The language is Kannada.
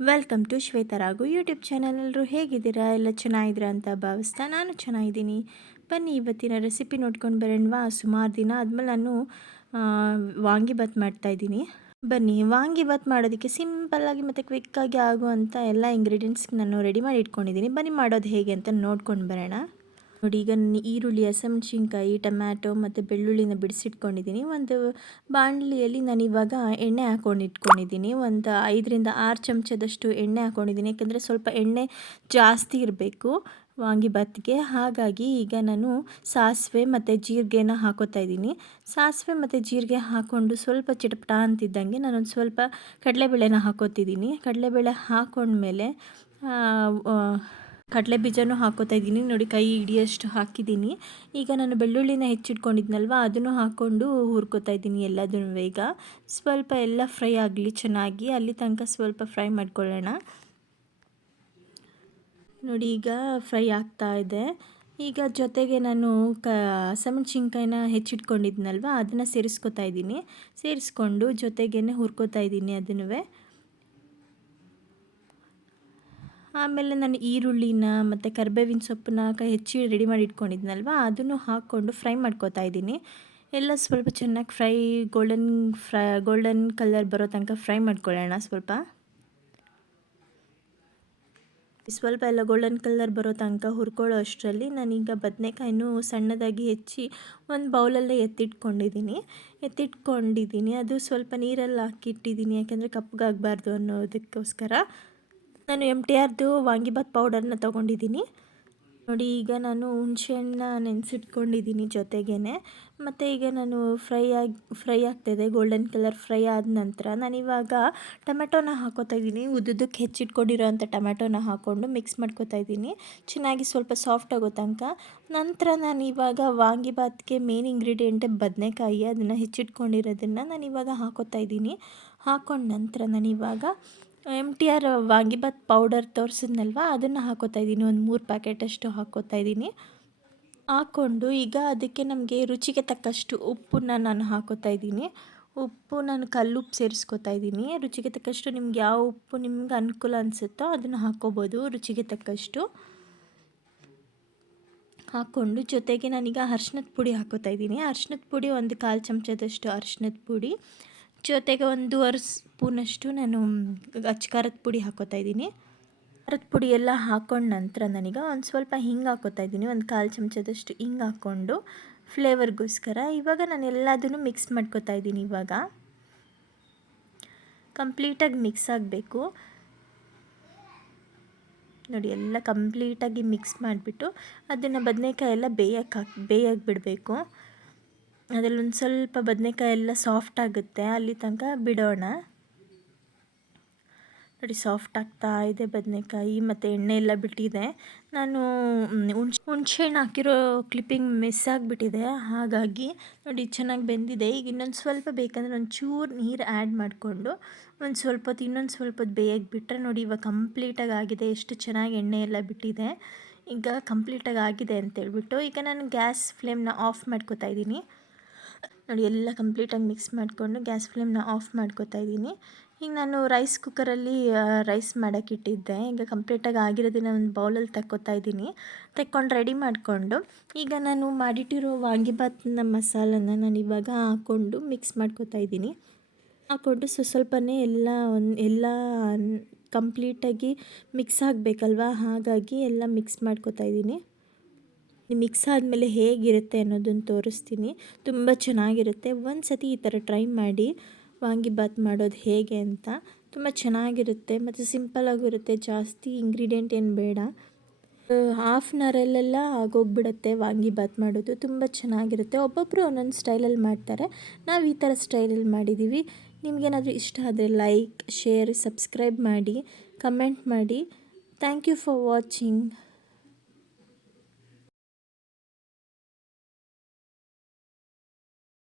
Welcome to Shwetharagu YouTube channel. ಎಲ್ಲರೂ ಹೇಗಿದ್ದೀರಾ? ಎಲ್ಲ ಚೆನ್ನಾಗಿದ್ದೀರಾ ಅಂತ ಭಾವಿಸ್ತಾ ನಾನು ಚೆನ್ನಾಗಿದ್ದೀನಿ. ಬನ್ನಿ ಇವತ್ತಿನ ರೆಸಿಪಿ ನೋಡ್ಕೊಂಡು ಬರೋಣವಾ. ಸುಮಾರು ದಿನ ಆದಮೇಲೆ ನಾನು ವಾಂಗಿಬಾತ್ ಮಾಡ್ತಾಯಿದ್ದೀನಿ. ಬನ್ನಿ ವಾಂಗಿಬಾತ್ ಮಾಡೋದಕ್ಕೆ ಸಿಂಪಲ್ಲಾಗಿ ಮತ್ತು ಕ್ವಿಕ್ಕಾಗಿ ಆಗುವಂಥ ಎಲ್ಲ ಇಂಗ್ರೀಡಿಯೆಂಟ್ಸ್ ನಾನು ರೆಡಿ ಮಾಡಿ ಇಟ್ಕೊಂಡಿದ್ದೀನಿ. ಬನ್ನಿ ಮಾಡೋದು ಹೇಗೆ ಅಂತ ನೋಡ್ಕೊಂಡು ಬರೋಣ. ನೋಡಿ, ಈಗ ಈರುಳ್ಳಿ, ಹಸಿಮೆಣಸಿನ್ಕಾಯಿ, ಟೊಮ್ಯಾಟೊ ಮತ್ತು ಬೆಳ್ಳುಳ್ಳಿನ ಬಿಡಿಸಿಟ್ಕೊಂಡಿದ್ದೀನಿ. ಒಂದು ಬಾಣಲಿಯಲ್ಲಿ ನಾನಿವಾಗ ಎಣ್ಣೆ ಇಟ್ಕೊಂಡಿದ್ದೀನಿ. ಒಂದು 5-6 ಚಮಚದಷ್ಟು ಎಣ್ಣೆ ಹಾಕ್ಕೊಂಡಿದ್ದೀನಿ. ಯಾಕಂದರೆ ಸ್ವಲ್ಪ ಎಣ್ಣೆ ಜಾಸ್ತಿ ಇರಬೇಕು ವಾಂಗಿಬಾತ್ಗೆ. ಹಾಗಾಗಿ ಈಗ ನಾನು ಸಾಸಿವೆ ಮತ್ತು ಜೀರಿಗೆನ ಹಾಕೋತಾ ಇದ್ದೀನಿ. ಸಾಸಿವೆ ಮತ್ತು ಜೀರಿಗೆ ಹಾಕ್ಕೊಂಡು ಸ್ವಲ್ಪ ಚಿಟಪಟ ಅಂತಿದ್ದಂಗೆ ನಾನೊಂದು ಸ್ವಲ್ಪ ಕಡಲೆಬೇಳೆನ ಹಾಕೋತಿದ್ದೀನಿ. ಕಡಲೆಬೇಳೆ ಹಾಕ್ಕೊಂಡ್ಮೇಲೆ ಕಡಲೆ ಬೀಜನೂ ಹಾಕೋತಾ ಇದ್ದೀನಿ. ನೋಡಿ, ಕೈ ಹಿಡಿಯೋಷ್ಟು ಹಾಕಿದ್ದೀನಿ. ಈಗ ನಾನು ಬೆಳ್ಳುಳ್ಳಿನ ಹೆಚ್ಚಿಟ್ಕೊಂಡಿದ್ನಲ್ವ, ಅದನ್ನು ಹಾಕ್ಕೊಂಡು ಹುರ್ಕೋತಾ ಇದ್ದೀನಿ ಎಲ್ಲದನ್ನು. ಈಗ ಸ್ವಲ್ಪ ಎಲ್ಲ ಫ್ರೈ ಆಗಲಿ ಚೆನ್ನಾಗಿ, ಅಲ್ಲಿ ತನಕ ಸ್ವಲ್ಪ ಫ್ರೈ ಮಾಡ್ಕೊಳ್ಳೋಣ. ನೋಡಿ, ಈಗ ಫ್ರೈ ಆಗ್ತಾ ಇದೆ. ಈಗ ಜೊತೆಗೆ ನಾನು ಹಸಿಮೆಣಸಿನ್ಕಾಯಿನ ಹೆಚ್ಚಿಟ್ಕೊಂಡಿದ್ನಲ್ವ, ಅದನ್ನು ಸೇರಿಸ್ಕೊತಾ ಇದ್ದೀನಿ. ಸೇರಿಸ್ಕೊಂಡು ಜೊತೆಗೇ ಹುರ್ಕೋತಾ ಇದ್ದೀನಿ ಅದನ್ನು. ಆಮೇಲೆ ನಾನು ಈರುಳ್ಳಿನ ಮತ್ತು ಕರಿಬೇವಿನ ಸೊಪ್ಪನ್ನ ಹೆಚ್ಚಿ ರೆಡಿ ಮಾಡಿ ಇಟ್ಕೊಂಡಿದ್ನಲ್ವ, ಅದನ್ನು ಹಾಕ್ಕೊಂಡು ಫ್ರೈ ಮಾಡ್ಕೋತಾ ಇದ್ದೀನಿ. ಎಲ್ಲ ಸ್ವಲ್ಪ ಚೆನ್ನಾಗಿ ಗೋಲ್ಡನ್ ಕಲರ್ ಬರೋ ತನಕ ಫ್ರೈ ಮಾಡ್ಕೊಳ್ಳೋಣ. ಸ್ವಲ್ಪ ಎಲ್ಲ ಗೋಲ್ಡನ್ ಕಲರ್ ಬರೋ ತನಕ ಹುರ್ಕೊಳ್ಳೋ ಅಷ್ಟರಲ್ಲಿ ನಾನೀಗ ಬದನೆಕಾಯಿನೂ ಸಣ್ಣದಾಗಿ ಹೆಚ್ಚಿ ಒಂದು ಬೌಲಲ್ಲೇ ಎತ್ತಿಟ್ಕೊಂಡಿದ್ದೀನಿ. ಅದು ಸ್ವಲ್ಪ ನೀರಲ್ಲಿ ಹಾಕಿಟ್ಟಿದ್ದೀನಿ, ಯಾಕೆಂದರೆ ಕಪ್ಪಗಾಗಬಾರ್ದು ಅನ್ನೋದಕ್ಕೋಸ್ಕರ. ನಾನು MTRದು ವಾಂಗಿಬಾತ್ ಪೌಡರ್ನ ತೊಗೊಂಡಿದ್ದೀನಿ. ನೋಡಿ, ಈಗ ನಾನು ಹುಣಸೆಹಣ್ಣನ್ನ ನೆನೆಸಿಟ್ಕೊಂಡಿದ್ದೀನಿ ಜೊತೆಗೇ. ಮತ್ತು ಈಗ ನಾನು ಫ್ರೈ ಆಗ್ತಾಯಿದೆ. ಗೋಲ್ಡನ್ ಕಲರ್ ಫ್ರೈ ಆದ ನಂತರ ನಾನಿವಾಗ ಟೊಮೆಟೊನ ಹಾಕೋತಾ ಇದ್ದೀನಿ. ಉದ್ದುದಕ್ಕೆ ಹೆಚ್ಚಿಟ್ಕೊಂಡಿರೋ ಅಂಥ ಟೊಮೆಟೊನ ಹಾಕ್ಕೊಂಡು ಮಿಕ್ಸ್ ಮಾಡ್ಕೋತಾ ಇದ್ದೀನಿ ಚೆನ್ನಾಗಿ, ಸ್ವಲ್ಪ ಸಾಫ್ಟ್ ಆಗೋ ತನಕ. ನಂತರ ನಾನಿವಾಗ ವಾಂಗಿಬಾತ್ಗೆ ಮೇನ್ ಇಂಗ್ರೀಡಿಯೆಂಟೇ ಬದನೆಕಾಯಿ. ಅದನ್ನು ಹೆಚ್ಚಿಟ್ಕೊಂಡಿರೋದನ್ನು ನಾನಿವಾಗ ಹಾಕೋತಾ ಇದ್ದೀನಿ. ಹಾಕ್ಕೊಂಡ ನಂತರ ನಾನಿವಾಗ MTR ವಾಂಗಿಬಾತ್ ಪೌಡರ್ ತೋರಿಸಿದ್ನಲ್ವ, ಅದನ್ನು ಹಾಕೋತಾ ಇದ್ದೀನಿ. ಒಂದು 3 ಪ್ಯಾಕೆಟಷ್ಟು ಹಾಕ್ಕೋತಾ ಇದ್ದೀನಿ. ಹಾಕ್ಕೊಂಡು ಈಗ ಅದಕ್ಕೆ ನಮಗೆ ರುಚಿಗೆ ತಕ್ಕಷ್ಟು ಉಪ್ಪನ್ನ ನಾನು ಹಾಕೋತಾ ಇದ್ದೀನಿ. ಉಪ್ಪು ನಾನು ಕಲ್ಲುಪ್ಪು ಸೇರಿಸ್ಕೋತಾ ಇದ್ದೀನಿ. ರುಚಿಗೆ ತಕ್ಕಷ್ಟು ನಿಮ್ಗೆ ಯಾವ ಉಪ್ಪು ನಿಮ್ಗೆ ಅನುಕೂಲ ಅನಿಸುತ್ತೋ ಅದನ್ನು ಹಾಕ್ಕೋಬೋದು, ರುಚಿಗೆ ತಕ್ಕಷ್ಟು. ಹಾಕ್ಕೊಂಡು ಜೊತೆಗೆ ನಾನೀಗ ಅರ್ಶಿನದ ಪುಡಿ ಹಾಕೋತಾ ಇದ್ದೀನಿ. ಅರ್ಶಿನದ ಪುಡಿ ಒಂದು 1/4 ಚಮಚದಷ್ಟು ಅರ್ಶಿನದ ಪುಡಿ, ಜೊತೆಗೆ 1.5 ಸ್ಪೂನಷ್ಟು ನಾನು ಖಾರದ ಪುಡಿ ಹಾಕೋತಾ ಇದ್ದೀನಿ. ಖಾರದ ಪುಡಿ ಎಲ್ಲ ಹಾಕ್ಕೊಂಡ ನಂತರ ನಾನೀಗ ಒಂದು ಸ್ವಲ್ಪ ಹಿಂಗೆ ಹಾಕೋತಾ ಇದ್ದೀನಿ. ಒಂದು 1/4 ಚಮಚದಷ್ಟು ಹಿಂಗೆ ಹಾಕ್ಕೊಂಡು ಫ್ಲೇವರ್ಗೋಸ್ಕರ. ಇವಾಗ ನಾನು ಎಲ್ಲದನ್ನು ಮಿಕ್ಸ್ ಮಾಡ್ಕೋತಾ ಇದ್ದೀನಿ. ಇವಾಗ ಕಂಪ್ಲೀಟಾಗಿ ಮಿಕ್ಸ್ ಆಗಬೇಕು. ನೋಡಿ, ಎಲ್ಲ ಕಂಪ್ಲೀಟಾಗಿ ಮಿಕ್ಸ್ ಮಾಡಿಬಿಟ್ಟು ಅದನ್ನು ಬದನೆಕಾಯಿ ಎಲ್ಲ ಬೇಯಕ್ಕೆ ಬಿಡಬೇಕು. ಅದರಲ್ಲಿ ಒಂದು ಸ್ವಲ್ಪ ಬದನೆಕಾಯಿ ಎಲ್ಲ ಸಾಫ್ಟ್ ಆಗುತ್ತೆ, ಅಲ್ಲಿ ತನಕ ಬಿಡೋಣ. ನೋಡಿ, ಸಾಫ್ಟ್ ಆಗ್ತಾ ಇದೆ ಬದನೆಕಾಯಿ ಮತ್ತು ಎಣ್ಣೆ ಎಲ್ಲ ಬಿಟ್ಟಿದೆ. ನಾನು ಹುಣಸೆಹಣ್ಣು ಹಾಕಿರೋ ಕ್ಲಿಪ್ಪಿಂಗ್ ಮಿಸ್ ಆಗಿಬಿಟ್ಟಿದೆ. ಹಾಗಾಗಿ ನೋಡಿ, ಚೆನ್ನಾಗಿ ಬೆಂದಿದೆ. ಈಗ ಇನ್ನೊಂದು ಸ್ವಲ್ಪ ಬೇಕಂದರೆ ಒಂಚೂರು ನೀರು ಆ್ಯಡ್ ಮಾಡಿಕೊಂಡು ಇನ್ನೊಂದು ಸ್ವಲ್ಪ ಹೊತ್ತು ಬೇಯಕ್ಕೆ ಬಿಟ್ಟರೆ ನೋಡಿ, ಇವಾಗ ಕಂಪ್ಲೀಟಾಗಿ ಆಗಿದೆ. ಎಷ್ಟು ಚೆನ್ನಾಗಿ ಎಣ್ಣೆ ಎಲ್ಲ ಬಿಟ್ಟಿದೆ. ಈಗ ಕಂಪ್ಲೀಟಾಗಿ ಆಗಿದೆ ಅಂತೇಳ್ಬಿಟ್ಟು ಈಗ ನಾನು ಗ್ಯಾಸ್ ಫ್ಲೇಮ್ನ ಆಫ್ ಮಾಡ್ಕೋತಾ ಇದ್ದೀನಿ. ನೋಡಿ, ಎಲ್ಲ ಕಂಪ್ಲೀಟಾಗಿ ಮಿಕ್ಸ್ ಮಾಡಿಕೊಂಡು ಗ್ಯಾಸ್ ಫ್ಲೇಮ್ನ ಆಫ್ ಮಾಡ್ಕೋತಾ ಇದ್ದೀನಿ. ಈಗ ನಾನು ರೈಸ್ ಕುಕ್ಕರಲ್ಲಿ ರೈಸ್ ಮಾಡೋಕ್ಕಿಟ್ಟಿದ್ದೆ. ಈಗ ಕಂಪ್ಲೀಟಾಗಿ ಆಗಿರೋದನ್ನ ಒಂದು ಬೌಲಲ್ಲಿ ತಕ್ಕೋತಾ ಇದ್ದೀನಿ. ತೆಕ್ಕೊಂಡು ರೆಡಿ ಮಾಡಿಕೊಂಡು ಈಗ ನಾನು ಮಾಡಿಟ್ಟಿರೋ ವಾಂಗಿಬಾತ್ನ ಮಸಾಲನ ನಾನು ಇವಾಗ ಹಾಕ್ಕೊಂಡು ಮಿಕ್ಸ್ ಮಾಡ್ಕೋತಾ ಇದ್ದೀನಿ. ಹಾಕ್ಕೊಂಡು ಸ್ವಲ್ಪನೇ ಎಲ್ಲ ಕಂಪ್ಲೀಟಾಗಿ ಮಿಕ್ಸ್ ಆಗಬೇಕಲ್ವ, ಹಾಗಾಗಿ ಎಲ್ಲ ಮಿಕ್ಸ್ ಮಾಡ್ಕೋತಾ ಇದ್ದೀನಿ. ಮಿಕ್ಸ್ ಆದಮೇಲೆ ಹೇಗಿರುತ್ತೆ ಅನ್ನೋದನ್ನು ತೋರಿಸ್ತೀನಿ. ತುಂಬ ಚೆನ್ನಾಗಿರುತ್ತೆ. ಒಂದು ಸತಿ ಈ ಥರ ಟ್ರೈ ಮಾಡಿ ವಾಂಗಿಬಾತ್ ಮಾಡೋದು ಹೇಗೆ ಅಂತ. ತುಂಬ ಚೆನ್ನಾಗಿರುತ್ತೆ ಮತ್ತು ಸಿಂಪಲ್ಲಾಗಿರುತ್ತೆ. ಜಾಸ್ತಿ ಇಂಗ್ರೀಡಿಯೆಂಟ್ ಏನು ಬೇಡ. ಹಾಫ್ ಆನ್ ಅವರಲ್ಲೆಲ್ಲ ಆಗೋಗ್ಬಿಡುತ್ತೆ ವಾಂಗಿಬಾತ್ ಮಾಡೋದು. ತುಂಬ ಚೆನ್ನಾಗಿರುತ್ತೆ. ಒಬ್ಬೊಬ್ಬರು ಒಂದೊಂದು ಸ್ಟೈಲಲ್ಲಿ ಮಾಡ್ತಾರೆ. ನಾವು ಈ ಥರ ಸ್ಟೈಲಲ್ಲಿ ಮಾಡಿದ್ದೀವಿ. ನಿಮಗೇನಾದರೂ ಇಷ್ಟ ಆದರೆ ಲೈಕ್, ಶೇರ್, ಸಬ್ಸ್ಕ್ರೈಬ್ ಮಾಡಿ, ಕಮೆಂಟ್ ಮಾಡಿ. Thank you for watching.